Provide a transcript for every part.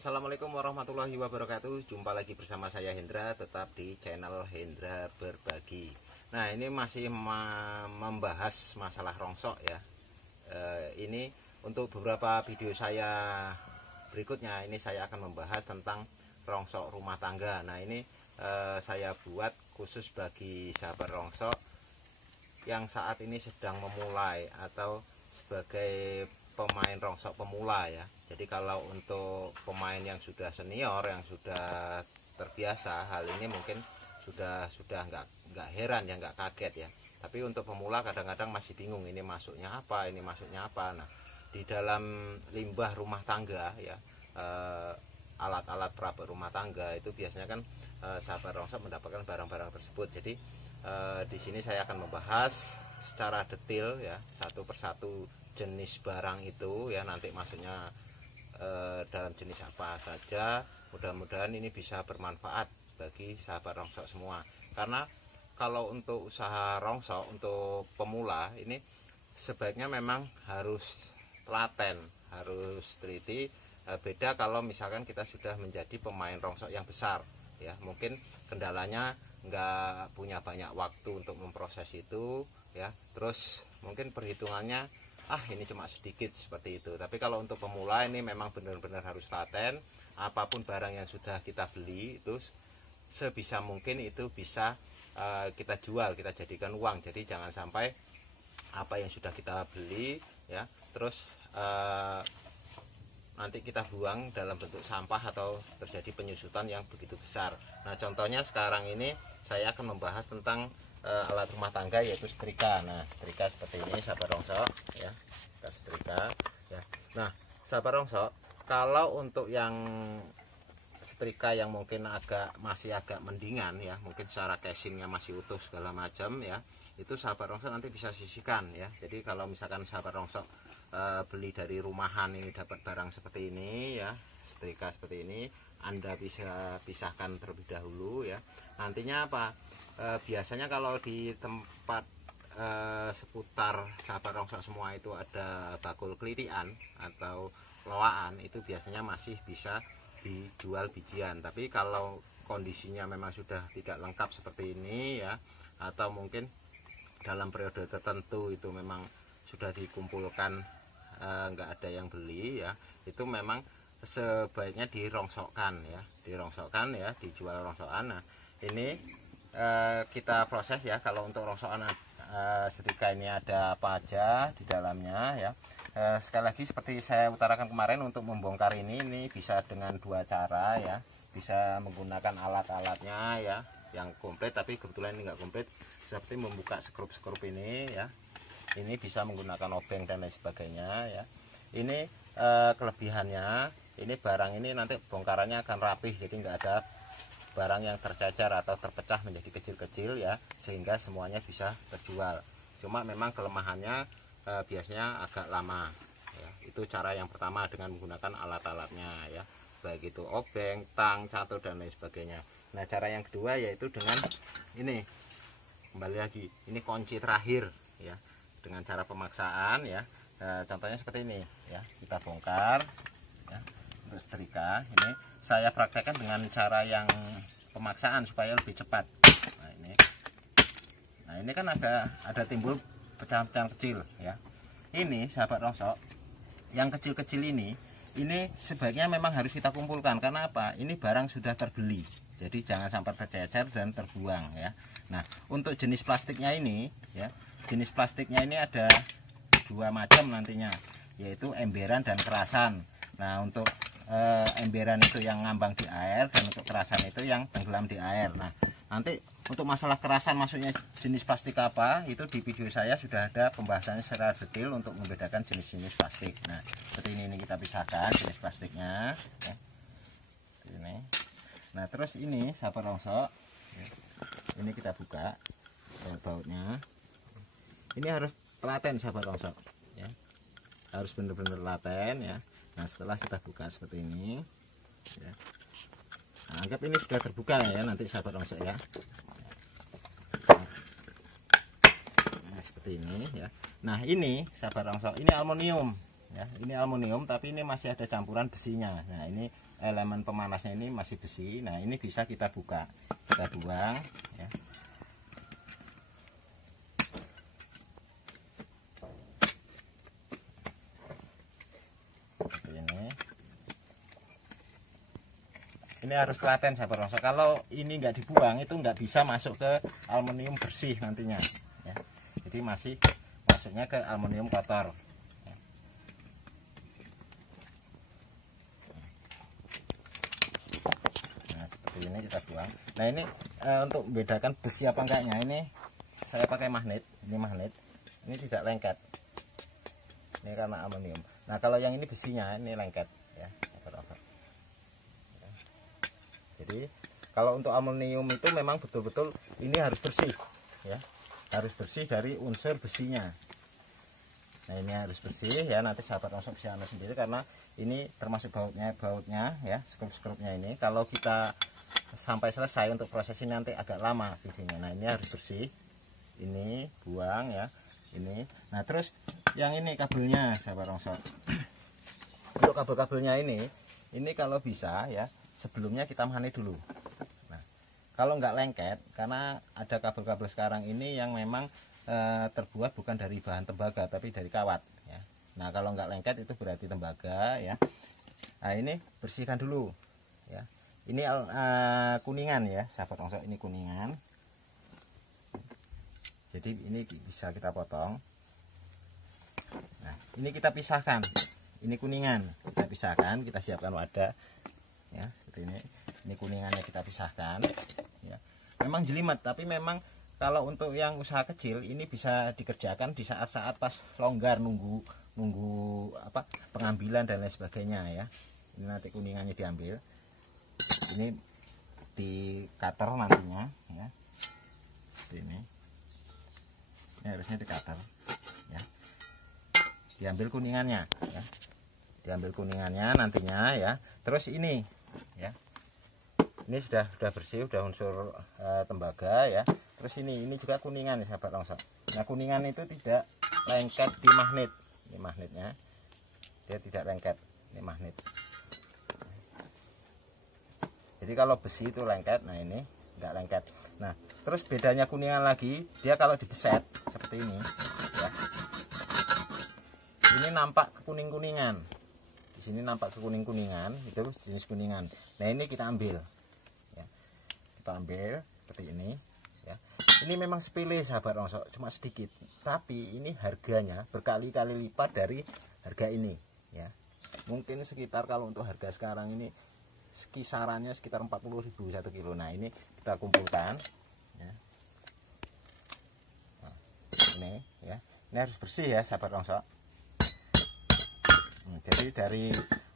Assalamualaikum warahmatullahi wabarakatuh. Jumpa lagi bersama saya Hendra, tetap di channel Hendra Berbagi. Nah, ini masih membahas masalah rongsok ya. Ini untuk beberapa video saya berikutnya, ini saya akan membahas tentang rongsok rumah tangga. Nah, ini saya buat khusus bagi sahabat rongsok yang saat ini sedang memulai atau sebagai pemain rongsok pemula ya. Jadi kalau untuk pemain yang sudah senior, yang sudah terbiasa hal ini mungkin sudah nggak heran ya, nggak kaget ya. Tapi untuk pemula kadang-kadang masih bingung, ini masuknya apa, ini masuknya apa. Nah, di dalam limbah rumah tangga ya, alat-alat perabot rumah tangga itu biasanya kan sahabat rongsok mendapatkan barang-barang tersebut. Jadi di sini saya akan membahas secara detail ya, satu persatu jenis barang itu ya, nanti masuknya dalam jenis apa saja. Mudah-mudahan ini bisa bermanfaat bagi sahabat rongsok semua, karena kalau untuk usaha rongsok untuk pemula ini sebaiknya memang harus telaten, harus teliti. Beda kalau misalkan kita sudah menjadi pemain rongsok yang besar ya, mungkin kendalanya nggak punya banyak waktu untuk memproses itu ya, terus mungkin perhitungannya ini cuma sedikit seperti itu. Tapi kalau untuk pemula ini memang benar-benar harus telaten. Apapun barang yang sudah kita beli itu sebisa mungkin itu bisa kita jual, kita jadikan uang. Jadi jangan sampai apa yang sudah kita beli ya terus nanti kita buang dalam bentuk sampah atau terjadi penyusutan yang begitu besar. Nah, contohnya sekarang ini saya akan membahas tentang alat rumah tangga, yaitu setrika. Nah, setrika seperti ini sahabat rongsok ya, kita setrika ya. Nah, sahabat rongsok, kalau untuk yang setrika yang mungkin masih agak mendingan ya, mungkin secara casingnya masih utuh segala macam ya, itu sahabat rongsok nanti bisa sisihkan ya. Jadi kalau misalkan sahabat rongsok beli dari rumahan ini dapat barang seperti ini ya, setrika seperti ini, Anda bisa pisahkan terlebih dahulu ya. Nantinya apa? Biasanya kalau di tempat seputar sahabat rongsok semua itu ada bakul kelitian atau loaan, itu biasanya masih bisa dijual bijian. Tapi kalau kondisinya memang sudah tidak lengkap seperti ini ya, atau mungkin dalam periode tertentu itu memang sudah dikumpulkan, nggak ada yang beli ya, itu memang sebaiknya dirongsokkan ya, dijual rongsokan. Nah, ini kita proses ya. Kalau untuk rongsokan setrika ini ada apa aja di dalamnya ya. Sekali lagi seperti saya utarakan kemarin, untuk membongkar ini bisa dengan dua cara ya. Bisa menggunakan alat-alatnya ya yang komplit, tapi kebetulan ini nggak komplit, seperti membuka skrup-skrup ini ya. Ini bisa menggunakan obeng dan lain sebagainya ya. Ini kelebihannya, ini barang ini nanti bongkarannya akan rapih, jadi nggak ada barang yang tercecer atau terpecah menjadi kecil-kecil ya, sehingga semuanya bisa terjual. Cuma memang kelemahannya biasanya agak lama ya. Itu cara yang pertama dengan menggunakan alat-alatnya ya, baik itu obeng, tang, catur dan lain sebagainya. Nah, cara yang kedua yaitu dengan ini, kembali lagi, ini kunci terakhir ya, dengan cara pemaksaan ya. Contohnya seperti ini ya, kita bongkar ya. Untuk setrika ini saya praktekkan dengan cara yang pemaksaan supaya lebih cepat. Nah, ini kan ada timbul pecahan-pecahan kecil ya. Ini sahabat rongsok, yang kecil-kecil ini sebaiknya memang harus kita kumpulkan. Karena apa? Ini barang sudah terbeli, jadi jangan sampai tercecer dan terbuang ya. Nah, untuk jenis plastiknya ini ya, jenis plastiknya ini ada dua macam nantinya, yaitu emberan dan kerasan. Nah, untuk emberan itu yang ngambang di air, dan untuk kerasan itu yang tenggelam di air. Nah, nanti untuk masalah kerasan maksudnya jenis plastik apa, itu di video saya sudah ada pembahasannya secara detail untuk membedakan jenis-jenis plastik. Nah, seperti ini kita pisahkan jenis plastiknya ya. Ini. Nah, terus ini sahabat rongsok ya, ini kita buka baut-bautnya. Ini harus telaten sahabat rongsok ya, harus benar-benar telaten ya. Nah, setelah kita buka seperti ini ya, nah, anggap ini sudah terbuka ya nanti sahabat rongsok ya. Nah, seperti ini ya. Nah, ini sahabat rongsok, ini aluminium ya, ini aluminium tapi ini masih ada campuran besinya. Nah, ini elemen pemanasnya ini masih besi. Nah ini bisa kita buka, kita buang ya. Seperti ini harus telaten sahabat Rongso. Kalau ini nggak dibuang itu nggak bisa masuk ke aluminium bersih nantinya ya. Jadi masih masuknya ke aluminium kotor. Ini kita buang. Nah ini untuk membedakan besi apa enggaknya, ini saya pakai magnet. Ini magnet, ini tidak lengket, ini karena aluminium. Nah kalau yang ini besinya ini lengket ya. Jadi kalau untuk aluminium itu memang betul-betul ini harus bersih ya, harus bersih dari unsur besinya. Nah ini harus bersih ya, nanti sahabat Rongso bisa anu sendiri karena ini termasuk bautnya ya, skrup-skrupnya ini. Kalau kita sampai selesai untuk proses ini nanti agak lama videonya. Nah ini harus bersih, ini buang ya, ini. Nah terus yang ini kabelnya sahabat Rongso. Untuk kabel-kabelnya ini kalau bisa ya sebelumnya kita magnet dulu. Nah kalau nggak lengket, karena ada kabel-kabel sekarang ini yang memang terbuat bukan dari bahan tembaga tapi dari kawat ya. Nah kalau nggak lengket itu berarti tembaga ya. Nah ini bersihkan dulu ya. Ini kuningan ya sahabat Rongso, ini kuningan. Jadi ini bisa kita potong. Nah ini kita pisahkan, ini kuningan kita pisahkan, kita siapkan wadah ya seperti ini. Ini kuningannya kita pisahkan ya. Memang jelimet, tapi memang kalau untuk yang usaha kecil ini bisa dikerjakan di saat-saat pas longgar, nunggu apa pengambilan dan lain sebagainya ya. Ini nanti kuningannya diambil, ini di cutter nantinya ya. Ini harusnya di cutter ya. Diambil kuningannya ya. Diambil kuningannya nantinya ya. Terus ini ya. Ini sudah bersih, sudah unsur tembaga ya. Terus ini juga kuningan nih sahabat Rongso. Nah kuningan itu tidak lengket di magnet. Ini magnetnya, dia tidak lengket. Ini magnet. Jadi kalau besi itu lengket, nah ini tidak lengket. Nah terus bedanya kuningan lagi, dia kalau dibeset seperti ini ya, ini nampak kuning-kuningan. Di sini nampak kuning-kuningan, itu jenis kuningan. Nah ini kita ambil ya. Kita ambil seperti ini ya. Ini memang sepele sahabat Rongso, cuma sedikit, tapi ini harganya berkali-kali lipat dari harga ini ya. Mungkin sekitar kalau untuk harga sekarang ini kisarannya sekitar 40.000 1 kilo. Nah ini kita kumpulkan ya. Nah, ini ya, ini harus bersih ya sahabat Rongso. Jadi dari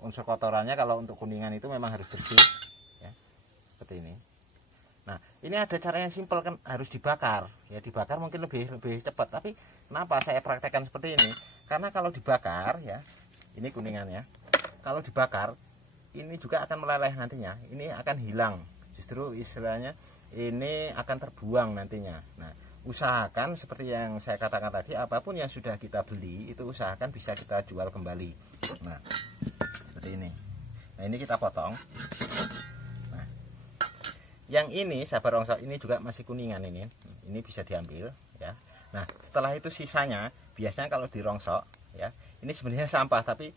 unsur kotorannya kalau untuk kuningan itu memang harus bersih ya, seperti ini. Nah ini ada cara yang simpel, kan harus dibakar ya. Dibakar mungkin lebih cepat, tapi kenapa saya praktekkan seperti ini, karena kalau dibakar ya, ini kuningannya, kalau dibakar ini juga akan meleleh nantinya, ini akan hilang, justru istilahnya ini akan terbuang nantinya. Nah usahakan seperti yang saya katakan tadi, apapun yang sudah kita beli itu usahakan bisa kita jual kembali. Nah seperti ini. Nah ini kita potong. Nah yang ini sahabat Rongso, ini juga masih kuningan, ini bisa diambil ya. Nah setelah itu sisanya biasanya kalau di Rongso ya, ini sebenarnya sampah tapi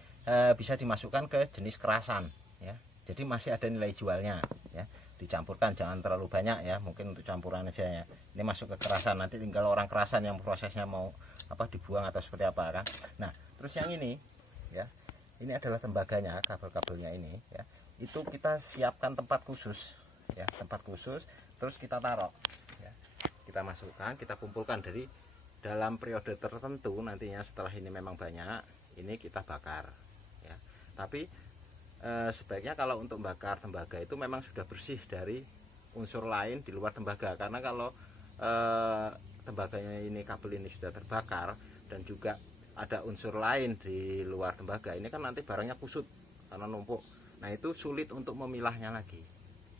bisa dimasukkan ke jenis kerasan ya. Jadi masih ada nilai jualnya ya. Dicampurkan, jangan terlalu banyak ya, mungkin untuk campuran aja ya. Ini masuk ke kerasan, nanti tinggal orang kerasan yang prosesnya mau apa dibuang atau seperti apa kan. Nah terus yang ini ya, ini adalah tembaganya, kabel-kabelnya ini ya. Itu kita siapkan tempat khusus ya, tempat khusus, terus kita taruh ya. Kita masukkan, kita kumpulkan dari dalam periode tertentu nantinya. Setelah ini memang banyak, ini kita bakar ya. Tapi sebaiknya kalau untuk bakar tembaga itu memang sudah bersih dari unsur lain di luar tembaga, karena kalau tembaganya ini, kabel ini sudah terbakar dan juga ada unsur lain di luar tembaga, ini kan nanti barangnya kusut karena numpuk. Nah itu sulit untuk memilahnya lagi,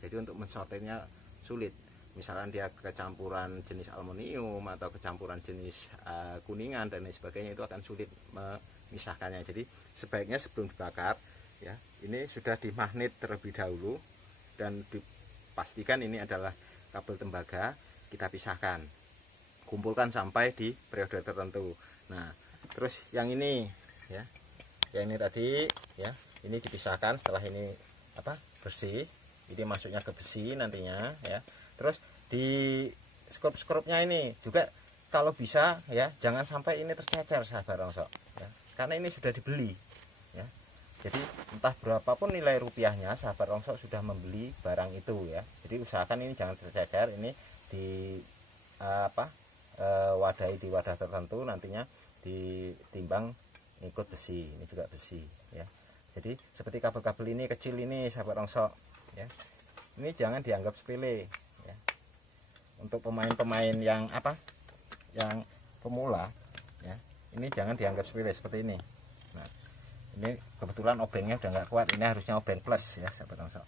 jadi untuk mensortirnya sulit. Misalkan dia kecampuran jenis aluminium atau kecampuran jenis kuningan dan lain sebagainya, itu akan sulit memisahkannya. Jadi sebaiknya sebelum dibakar ya. Ini sudah dimagnet terlebih dahulu dan dipastikan ini adalah kabel tembaga. Kita pisahkan, kumpulkan sampai di periode tertentu. Nah, terus yang ini ya, yang ini tadi ya, ini dipisahkan setelah ini bersih. Ini masuknya ke besi nantinya ya. Terus di skrup-skrupnya ini juga kalau bisa ya, jangan sampai ini tercecer sahabat rongsok ya, karena ini sudah dibeli ya. Jadi entah berapapun nilai rupiahnya, sahabat rongsok sudah membeli barang itu ya. Jadi usahakan ini jangan tercecer, ini di wadahi di wadah tertentu, nantinya ditimbang ikut besi. Ini juga besi ya. Jadi seperti kabel-kabel ini kecil ini sahabat rongsok ya, ini jangan dianggap sepele ya. Untuk pemain-pemain yang yang pemula ya, ini jangan dianggap sepele seperti ini. Nah, ini kebetulan obengnya udah nggak kuat, ini harusnya obeng plus ya sahabat rongsok.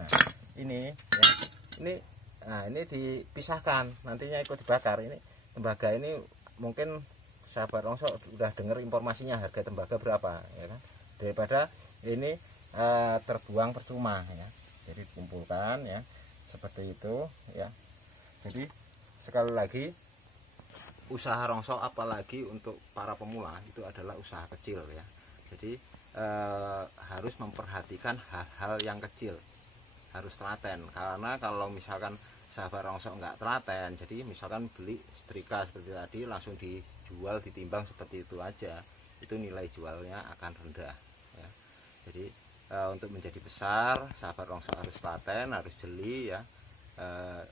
Nah ini ya, ini dipisahkan, nantinya ikut dibakar. Ini tembaga ini mungkin sahabat rongsok udah dengar informasinya harga tembaga berapa ya kan, daripada ini terbuang percuma ya. Jadi kumpulkan ya seperti itu ya. Jadi sekali lagi, usaha rongsok apalagi untuk para pemula itu adalah usaha kecil ya. Jadi harus memperhatikan hal-hal yang kecil, harus telaten. Karena kalau misalkan sahabat rongsok nggak telaten, jadi misalkan beli setrika seperti tadi langsung dijual ditimbang seperti itu aja, itu nilai jualnya akan rendah ya. Jadi untuk menjadi besar, sahabat rongsok harus telaten, harus jeli ya.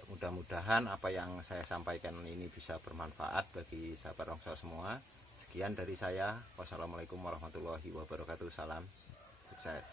Mudah-mudahan apa yang saya sampaikan ini bisa bermanfaat bagi sahabat rongsok semua. Sekian dari saya. Wassalamualaikum warahmatullahi wabarakatuh. Salam sukses.